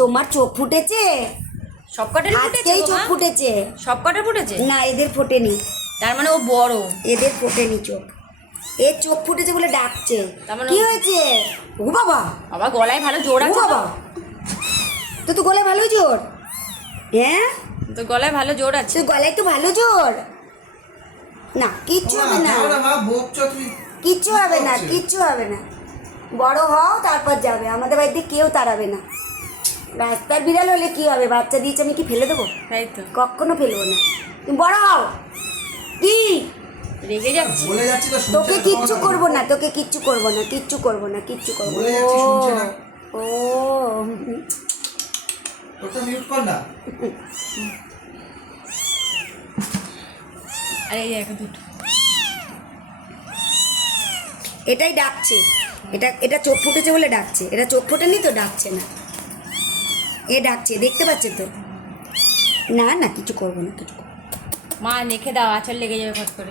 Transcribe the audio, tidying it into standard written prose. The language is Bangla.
তোমার চোখ ফুটেছে? সব কটার ফুটেছে? আজকেই চোখ ফুটেছে। সব কটার ফুটেছে? না, এদের ফোটেনি। তার মানে ও বড়। এদের ফোটেনি চোখ। এর চোখ ফুটেছে বলে ডাকছে। তার মানে কি হয়েছে? ও বাবা, বাবা গলায় ভালো জোর ও আছে। বাবা, তো গলায় ভালো জোর। হ্যাঁ, তো গলায় ভালো জোর আছে। তো গলায় তো ভালো জোর। না, কিচ্ছু হবে না, কিচ্ছু হবে না, কিচ্ছু হবে না। বড় হও তারপর যাবে। আমাদের বাড়িতে কেউ তাড়াবে না। রাস্তার বিড়াল হলে কি হবে? বাচ্চা দিয়েছে, আমি কি ফেলে দেবো? তাই তো, কখনো ফেলবো না। তুমি বড় হও। কি রেগে যাচ্ছে? তোকে কিচ্ছু করবো না, তোকে কিচ্ছু করবো না, কিচ্ছু করবো না, কিচ্ছু করবো না। ও ওটা মিউট কর না। আরে এই দেখো দুটো। এটাই ডাকছে। এটা চোখ ফুটেছে বলে ডাকছে। এটা চোখ ফোটেনি তো ডাকছে না। এ ডাকছে, দেখতে পাচ্ছে তো। না না, কিছু করবো না, কিছু করবো না। মা লিখে দাও, আঁচল লেগে যাবে ফট করে।